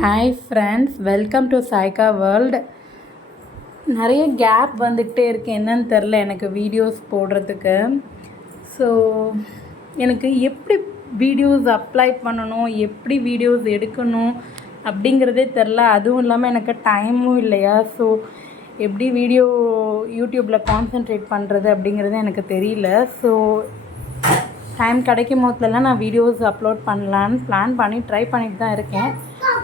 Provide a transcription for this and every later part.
Hi friends, welcome to Saika world. நிறைய gap வந்துக்கிட்டே இருக்குது, என்னன்னு தெரில எனக்கு வீடியோஸ் போடுறதுக்கு. ஸோ எனக்கு எப்படி வீடியோஸ் அப்ளை பண்ணணும், எப்படி வீடியோஸ் எடுக்கணும் அப்படிங்கிறதே தெரில. அதுவும் இல்லாமல் எனக்கு டைமும் இல்லையா. ஸோ எப்படி வீடியோ யூடியூப்பில் கான்சென்ட்ரேட் பண்ணுறது அப்படிங்கிறது எனக்கு தெரியல. ஸோ டைம் கிடைக்கும் போதுலலாம் நான் வீடியோஸ் அப்லோட் பண்ணலான்னு பிளான் பண்ணி ட்ரை பண்ணிட்டு தான் இருக்கேன்.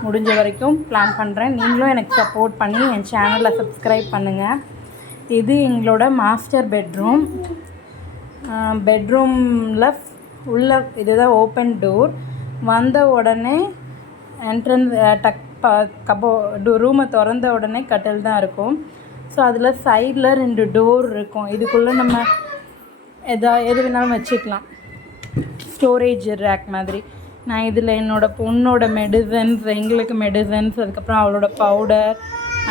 முடிஞ்ச வரைக்கும் பிளான் பண்ணுறேன். நீங்களும் எனக்கு சப்போர்ட் பண்ணி என் சேனலை சப்ஸ்கிரைப் பண்ணுங்கள். இது எங்களோட மாஸ்டர் பெட்ரூம். பெட்ரூமில் உள்ள இதுதான் ஓப்பன் டோர். வந்த உடனே என்ட்ரன்ஸ் ரூமை திறந்த உடனே கட்டில் தான் இருக்கும். ஸோ அதில் சைடில் 2 டோர் இருக்கும். இதுக்குள்ளே நம்ம எது வேணாலும் வச்சுக்கலாம், ஸ்டோரேஜ் ரேக் மாதிரி. நான் இதில் என்னோடய பொண்ணோட மெடிசன்ஸ், எங்களுக்கு மெடிசன்ஸ், அதுக்கப்புறம் அவளோட பவுடர்,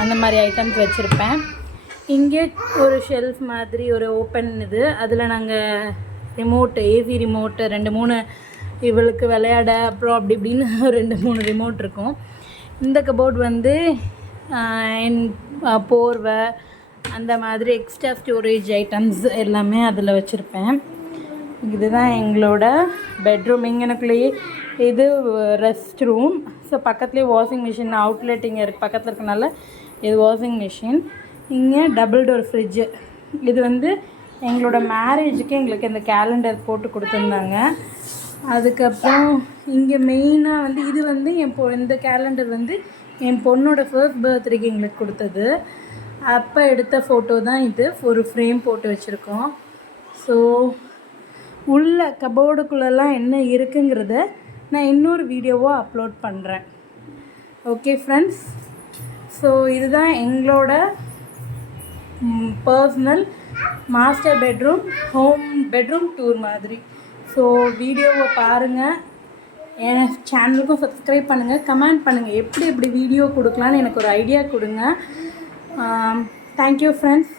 அந்த மாதிரி ஐட்டம்ஸ் வச்சுருப்பேன். இங்கே ஒரு ஷெல்ஃப் மாதிரி ஒரு ஓப்பன் இது, அதில் நாங்கள் ரிமோட்டு, ஏசி ரிமோட்டு 2-3 இவளுக்கு விளையாட, அப்புறம் அப்படி இப்படின்னு 2-3 ரிமோட் இருக்கும். இந்த கபோர்ட் வந்து என் போர்வை, அந்த மாதிரி எக்ஸ்ட்ரா ஸ்டோரேஜ் ஐட்டம்ஸ் எல்லாமே அதில் வச்சுருப்பேன். இதுதான் எங்களோட பெட்ரூம். இங்கனக்குள்ளேயே இது ரெஸ்ட் ரூம். ஸோ பக்கத்துலேயே வாஷிங் மிஷின் அவுட்லெட் இங்கே பக்கத்தில் இருக்கனால இது வாஷிங் மிஷின். இங்கே டபுள் டோர் ஃப்ரிட்ஜு. இது வந்து எங்களோட மேரேஜுக்கு எங்களுக்கு இந்த கேலண்டர் போட்டு கொடுத்துருந்தாங்க. அதுக்கப்புறம் இங்கே மெயினாக வந்து இது வந்து இந்த கேலண்டர் வந்து என் பொண்ணோட ஃபர்ஸ்ட் பர்த்டேக்கு எங்களுக்கு கொடுத்தது. அப்போ எடுத்த ஃபோட்டோ தான் இது. ஒரு ஃப்ரேம் போட்டு வச்சுருக்கோம். ஸோ உள்ள கபோர்டுக்குள்ளெல்லாம் என்ன இருக்குங்கிறத நான் இன்னொரு வீடியோவாக அப்லோட் பண்ணுறேன். ஓகே ஃப்ரெண்ட்ஸ், ஸோ இதுதான் எங்களோட personal master bedroom, home bedroom tour மாதிரி. ஸோ வீடியோவை பாருங்கள், என் சேனலுக்கும் சப்ஸ்கிரைப் பண்ணுங்கள், கமெண்ட் பண்ணுங்கள், எப்படி வீடியோ கொடுக்கலான்னு எனக்கு ஒரு ஐடியா கொடுங்க. Thank you friends.